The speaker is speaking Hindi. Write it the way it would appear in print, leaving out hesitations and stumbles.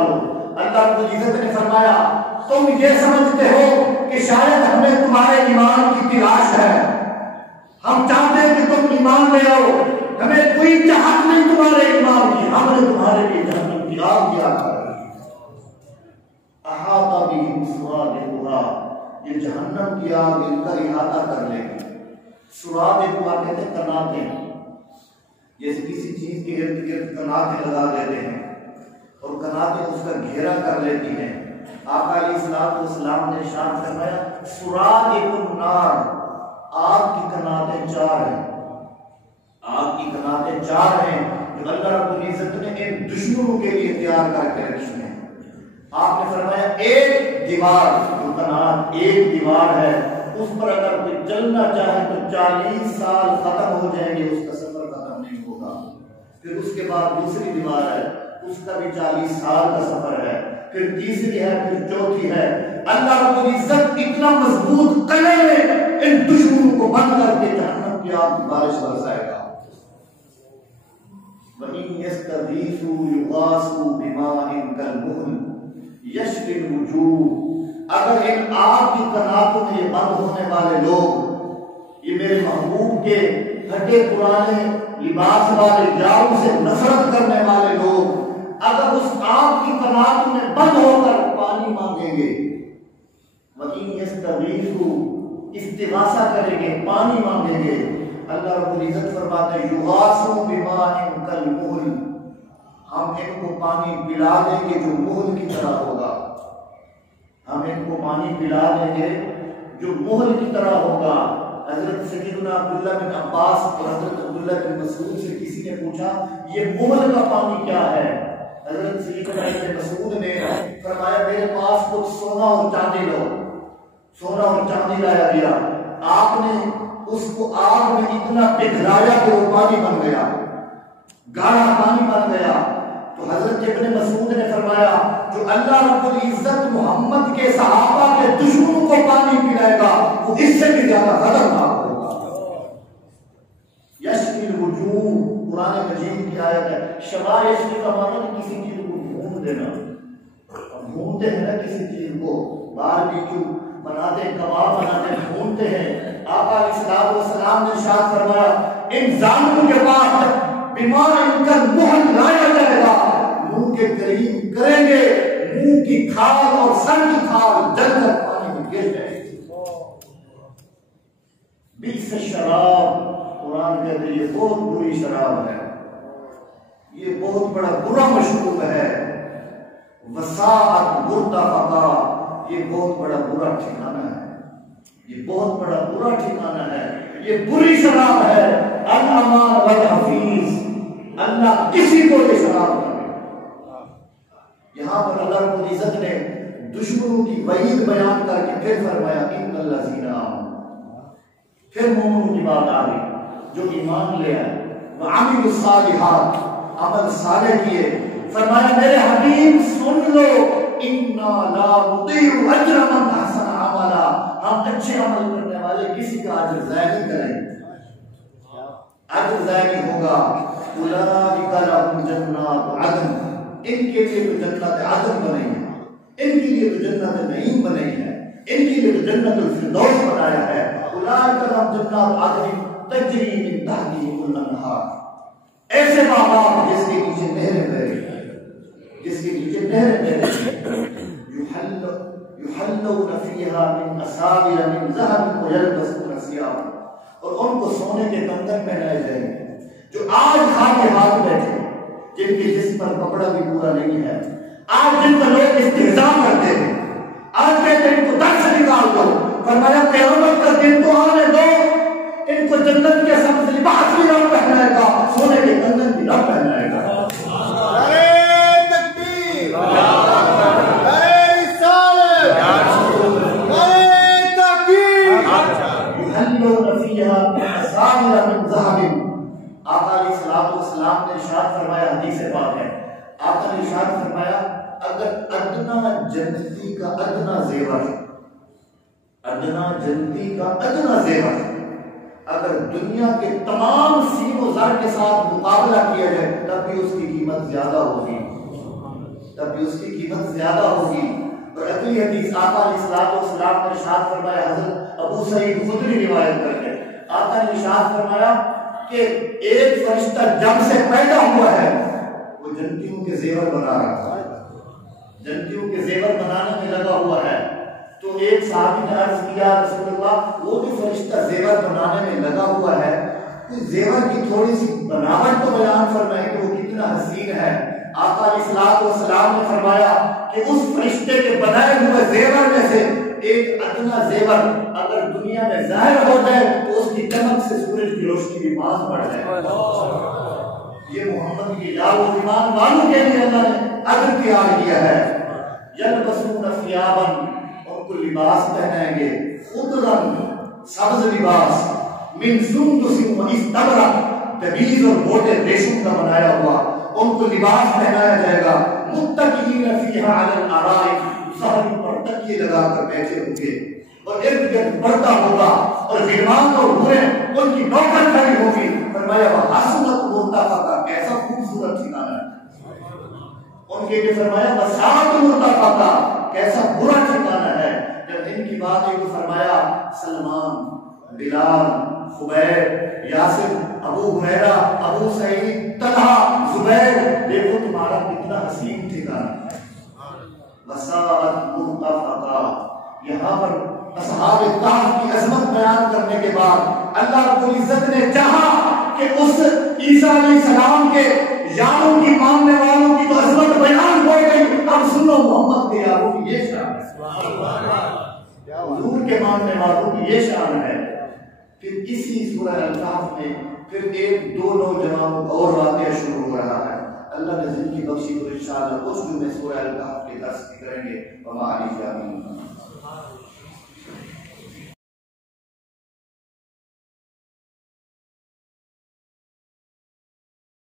वालों, अल्लाह रब्बुल इज्जत ने फरमाया तुम ये समझते हो कि शायद हमें तुम्हारे ईमान की तलाश है, हम चाहते हैं कि तुम ईमान ले आओ, हमें कोई चाहत नहीं तुम्हारे ईमान की, हमने तुम्हारे लिए जहन्नम की आग तैयार कर रखी है। अहाता बिहिम सुरादिकुहा, ये जहन्नम की आग इनका इहाता कर लेगी। सुरादिकुहा कहते हैं तनाते, जैसे किसी चीज के इर्द गिर्द तनाते लगा देते हैं और कनाते उसका घेरा कर लेती हैं। आका अलैहिस्सलाम ने इरशाद फरमाया सुरादिकुन नार, आग की कनाते चार हैं, आग की कनाते चार हैं जो अल्लाह रब्बुल इज्जत ने इन दुश्मनों के लिए तैयार करके रखी हैं। आपने फरमाया एक दीवार, जो कनात एक दीवार है, उस पर अगर कोई चलना चाहे तो 40 साल खत्म हो जाएंगे, उसका सफर खत्म नहीं होगा। फिर उसके बाद दूसरी दीवार है, उसका भी 40 साल का सफर है, फिर तीसरी है, फिर चौथी है। अल्लाह रब्बुल इज्जत इतना मजबूत कले में इन दुश्मनों को बंद करके जहन्नम की आग की बारिश बरसाएगा। वइन यस्तगीसु युगासु बिमाइन कलमुहल यशफिल वजूह, अगर इन आग की कनातों में ये बंद होने वाले लोग, ये मेरे महबूब के हटे पुराने लिबास वाले जाओ से नफरत करने वाले लोग, अगर उस आग की कनातों में बंद होकर पानी मांगेंगे, वकील यस्तगीसु इस्तिगासा करेंगे, पानी मांगेंगे, अल्लाह रब्बुल इज्जत फरमाते हैं युगासु बिमाइन कलमुहल, हम इनको पानी पिला देंगे जो मुहल की तरह होगा, हम इनको पानी पिला देंगे जो मुहल की तरह होगा। हजरत सय्यदना अब्दुल्लाह बिन अब्बास और हजरत अब्दुल्लाह बिन मसूद से किसी ने पूछा ये मुहल का पानी क्या है? हजरत सय्यदना इब्न मसूद ने फरमाया मेरे पास कुछ सोना और चांदी लो। सोना और चांदी लाया गया, आपने उसको आग में इतना पिघलाया कि वो पानी बन गया, गाढ़ा पानी बन गया। तो हजरत इब्न मसूद ने फरमाया जो अल्लाह रब्बुल इज्जत मोहम्मद के सहाबा के दुश्मनों को पानी पिलाएगा वो इससे भी ज्यादा खतरनाक होगा। यशफिल वजूह, कुरान मजीद की आयत है। शबा यशफी का मतलब किसी चीज को भून देना, भूनते हैं ना किसी चीज को, बारबेक्यू बनाते हैं, कबाब बनाते हैं, भूनते हैं। आका अलैहिस्सलाम ने इरशाद फरमाया इन जालिमों के पास बीमार इनका मुंह लाया जाएगा, मुंह के करीब करेंगे, मुंह की खाल और सर की खाल जलकर पानी में गिर जाएगी। बीस शराब, कुरान कहते हैं ये बहुत बुरी शराब है, ये बहुत बड़ा बुरा मशरूब है। वसाअत मुर्तफका, ये बहुत बड़ा बुरा ठिकाना है, ये बहुत बड़ा बुरा ठिकाना है, ये बुरी शराब है। अल-अमान वल हफीज, अल्लाह किसी को ये शराब न दे। यहां पर अल्लाह रब्बुल इज्जत ने दुश्मनों की वईद बयान करके फिर फरमाया इन्नल्लज़ीना आमनू, फिर मोमिनों की बात आ गई जो ईमान ले आए, व अमिलुस सालिहात, अमल साले किए। फरमाया मेरे हबीब सुन लो इन्ना ला नुदीउ अज्र मन हसन अमला, हम अच्छे अमल करने वाले किसी का अज्र ज़ाया नहीं करेंगे, अज्र ज़ाया नहीं होगा। उलाइका लहुम जन्नातु अदन, इनके लिए तो जन्नत अदन बनी है, इनके लिए तो जन्नत नईम बनी है, इनके लिए तो जन्नतुल फिरदौस बनाया है। उलाइका लहुम जन्नातु अदन तजरी मिन तहतिहिमुल अनहार, ऐसे बाग जिसके नीचे नहरें बह रही हैं, जिसके नीचे नहरें बह रही हैं। युहल्लौना फीहा मिन असाविर मिन ज़हब व यल्बसूना सियाब, और उनको सोने के कंगन पहनाए जाएंगे जो आज खा के हाथ बैठे, जिनके जिस्म पर कपड़ा भी पूरा नहीं है। आज जिन पर लोग इस्तिहज़ा करते हैं, आज कहते हैं इनको दर से निकाल दो, फरमाया क़यामत का दिन तो आने दो, इनको जन्नत के सब लिबास भी रब पहनाएगा, सोने के कंगन भी रब पहनाएगा। आका अलैहिस्सलाम ने इरशाद फरमाया, हदीस पाक है, आका ने इरशाद फरमाया अगर अदना जन्नती का अदना जेवर, अदना जन्नती का अदना जेवर अगर दुनिया के तमाम सीनो ज़र के साथ मुकाबला किया जाए तब भी उसकी कीमत ज्यादा होगी, तब भी उसकी कीमत ज्यादा होगी। और अगली हदीस आका अलैहिस्सलाम ने इरशाद फरमाया, हज़रत अबू सईद खुदरी रिवायत करते हैं, आका ने इरशाद फरमाया कि एक फरिश्ता जब से पैदा हुआ है वो जन्नतियों के जेवर बना रहा है, जन्नतियों के जेवर बनाने में लगा हुआ है। तो एक साहबी ने अर्ज किया, रसूलुल्लाह वो भी फरिश्ता जेवर बनाने में लगा हुआ है, उस जेवर की थोड़ी सी बनावट तो बयान फरमाए कि वो कितना हसीन है। आका अलैहिस्सलाम ने फरमाया कि उस फरिश्ते के बनाए हुए जेवर में से एक अदना जेवर अगर दुनिया में जाहिर हो जाए तो उसकी चमक से सूरज की रोशनी भी मास बढ़ जाए। ये मोहम्मद की याद ईमान वालों के लिए अल्लाह ने अदब तैयार किया है। यलबसून सियाबन, उनको लिबास पहनाएंगे, खुदरन सब्ज लिबास, मिन सुंदुसिन व इस्तबरक, तबीज और मोटे रेशम का बनाया हुआ उनको लिबास पहनाया जाएगा। मुत्तकीन फीहा अलल अराइक, सहरी पर तकिए लगाकर बैठे होंगे और इर्द गिर्द पर्दा होगा और गिरवान और बुरे उनकी नौकर खड़ी होगी। फरमाया वह हसनत मुर्तफका, कैसा खूबसूरत ठिकाना है। उनके लिए फरमाया वसात मुर्तफका, कैसा बुरा ठिकाना है। जब इनकी बात है तो फरमाया सलमान, बिलाल, खुबैब, यासिर, अबू हुरैरा, अबू सईद, तलहा, जुबैर, देखो तुम्हारा कितना हसीन ठिकाना है। वसात मुर्तफका, यहाँ पर असहाब कहफ की अजमत बयान करने के बाद अल्लाह रब्बुल इज्जत ने चाहा कि उस ईसा अलैहिस्सलाम के यारों की मानने वालों की तो अजमत बयान हो गई, अब सुनो मोहम्मद के यारों की ये शान है, हुजूर के मानने वालों की ये शान है। फिर इसी सूरह अल-कहफ में फिर एक दो नौजवानों और वाक़या शुरू हो रहा है। अल्लाह ने जिंदगी बख्शी तो इंशाअल्लाह कुछ दिन में सूरह अल-कहफ के दर्स करेंगे।